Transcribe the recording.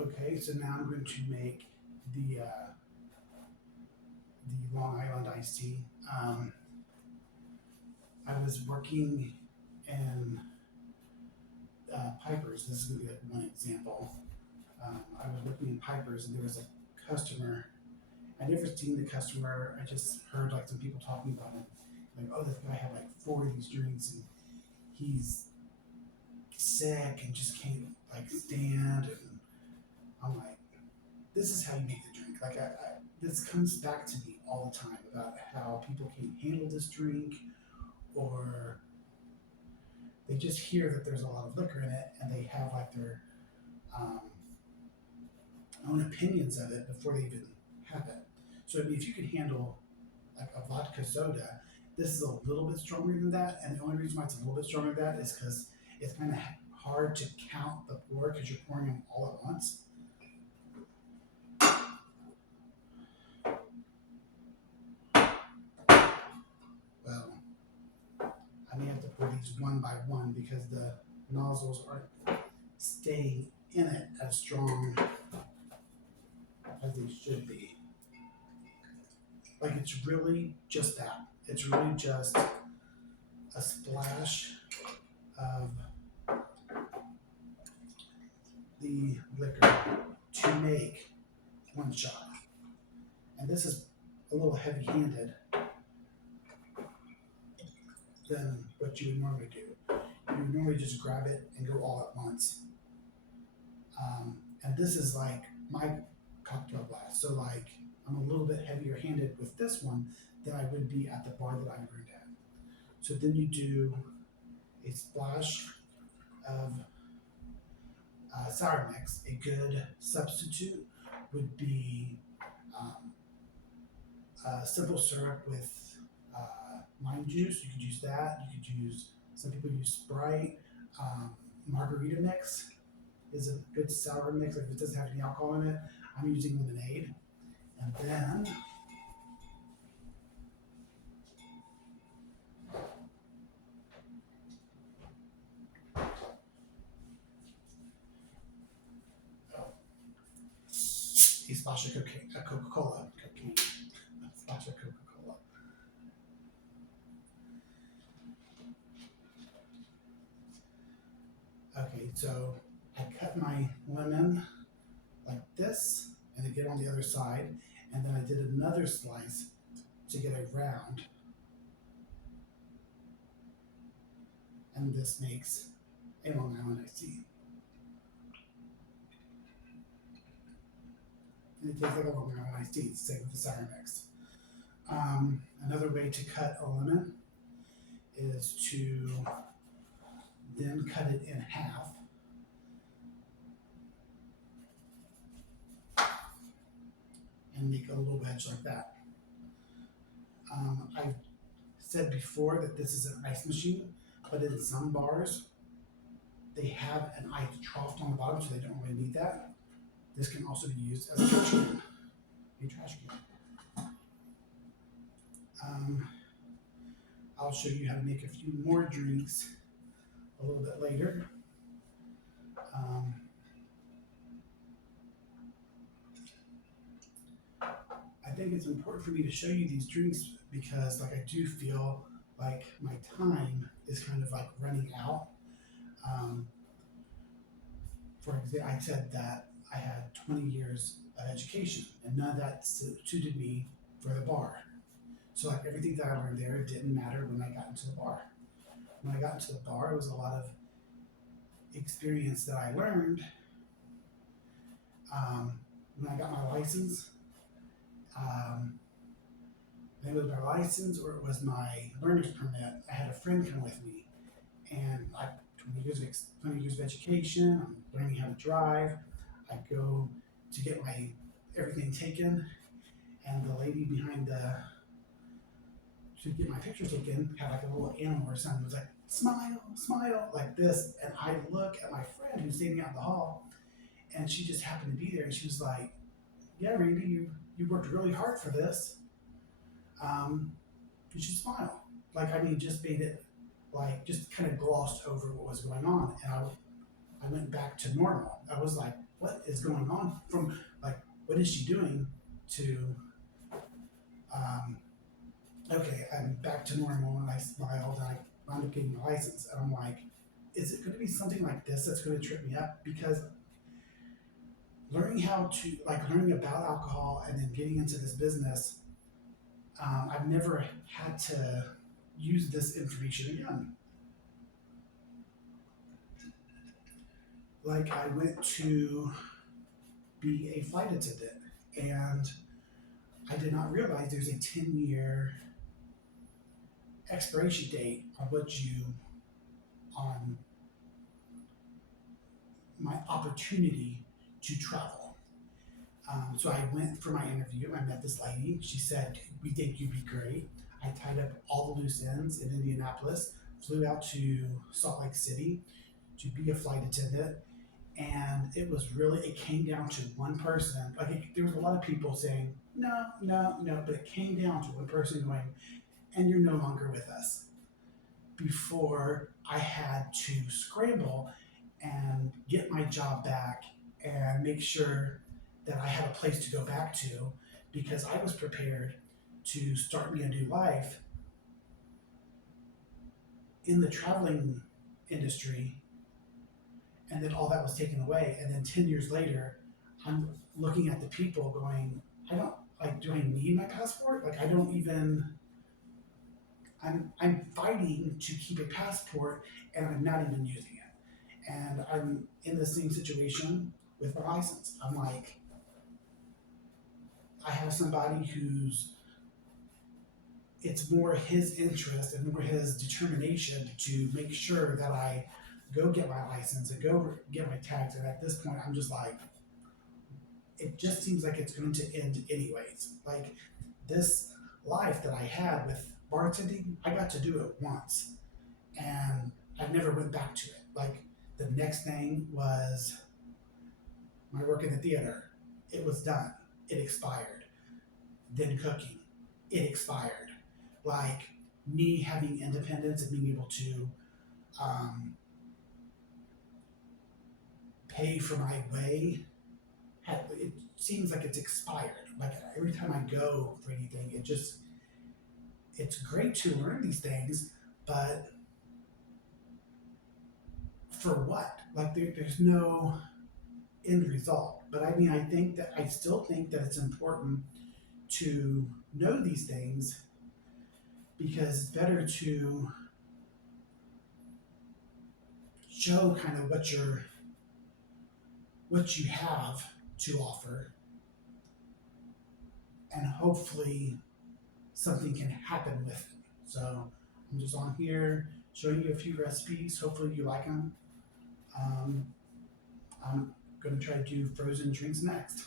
Okay, so now I'm going to make the Long Island iced tea. I was working in Piper's. This is going to be like one example. I was working in Piper's, and there was a customer. I never seen the customer. I just heard like some people talking about him. Like, oh, this guy had like four of these drinks, and he's sick and just can't like stand. And I'm like, this is how you make the drink. This comes back to me all the time about how people can't handle this drink, or they just hear that there's a lot of liquor in it, and they have like their um, own opinions of it before they even have it. So I mean, if you can handle like a vodka soda, this is a little bit stronger than that, and the only reason why it's a little bit stronger than that is because it's kind of hard to count the pour because you're pouring them all at once. Well, I may have to pour these one by one because the nozzles aren't staying in it as strong as they should be. Like it's really just that. It's really just a splash of the liquor to make one shot. And this is a little heavy handed than what you would normally do. You would normally just grab it and go all at once. And this is like my cocktail glass. So like I'm a little bit heavier handed with this one than I would be at the bar that I brewed at. So then you do a splash of sour mix. A good substitute would be um, simple syrup with lime juice. You could use that. You could use, some people use Sprite. Margarita mix is a good sour mix. Like if it doesn't have any alcohol in it, I'm using lemonade. And then a splash of Coca-Cola. Cocaine. A splash of Coca-Cola. Okay, so I cut my lemon like this, and I get on the other side, and then I did another slice to get a round, and this makes a Long Island iced tea. And it tastes like a Long Island iced tea. It's the same with the sour mix. Another way to cut a lemon is to then cut it in half and make a little wedge like that. I've said before that this is an ice machine, but in some bars, they have an ice trough on the bottom, so they don't really need that. This can also be used as a trash can. I'll show you how to make a few more drinks a little bit later. Um, I think it's important for me to show you these drinks because, like, I do feel like my time is kind of like running out. Um, for example, I said that I had 20 years of education, and none of that suited me for the bar. So, like, everything that I learned there didn't matter when I got into the bar. When I got into the bar, it was a lot of experience that I learned. When I got my license, um, it was my license or it was my learner's permit. I had a friend come with me, and like 20 years of education. I'm learning how to drive. I go to get my everything taken, and the lady behind the to get my picture taken had like a little animal or something. It was like smile, smile, like this, and I look at my friend who's standing out in the hall, and she just happened to be there, and she was like, "Yeah, Randy, you worked really hard for this. Um, you should smile." Like, I mean, just made it like just kind of glossed over what was going on, and I went back to normal. I was like, what is going on? From like, what is she doing to, um, okay, I'm back to normal, and I smiled and I wound up getting my license. And I'm like, is it going to be something like this that's going to trip me up? Because learning how to, like, learning about alcohol and then getting into this business, I've never had to use this information again. Like, I went to be a flight attendant, and I did not realize there's a 10-year expiration date on what you, on my opportunity to travel. So I went for my interview. I met this lady. She said, "We think you'd be great." I tied up all the loose ends in Indianapolis, flew out to Salt Lake City to be a flight attendant. And it was really, it came down to one person. Like, there was a lot of people saying, no, no, no, but it came down to one person going, "And you're no longer with us," before I had to scramble and get my job back and make sure that I had a place to go back to, because I was prepared to start me a new life in the traveling industry, and then all that was taken away. And then 10 years later, I'm looking at the people going, I don't, like, do I need my passport? Like, I don't even, I'm fighting to keep a passport, and I'm not even using it. And I'm in the same situation with my license. I'm like, I have somebody who's, it's more his interest and more his determination to make sure that I go get my license and go get my tags. And at this point, I'm just like, it just seems like it's going to end anyways. Like, this life that I had with bartending, I got to do it once, and I never went back to it. Like, the next thing was my work in the theater. It was done. It expired. Then cooking. It expired. Like, me having independence and being able to um, pay for my way, it seems like it's expired. Like, every time I go for anything, it's great to learn these things, but for what? Like, there's no end result. But I mean, I still think that it's important to know these things, because it's better to show kind of what you have to offer, and hopefully something can happen with it. So I'm just on here showing you a few recipes. Hopefully you like them. I'm going to try to do frozen drinks next.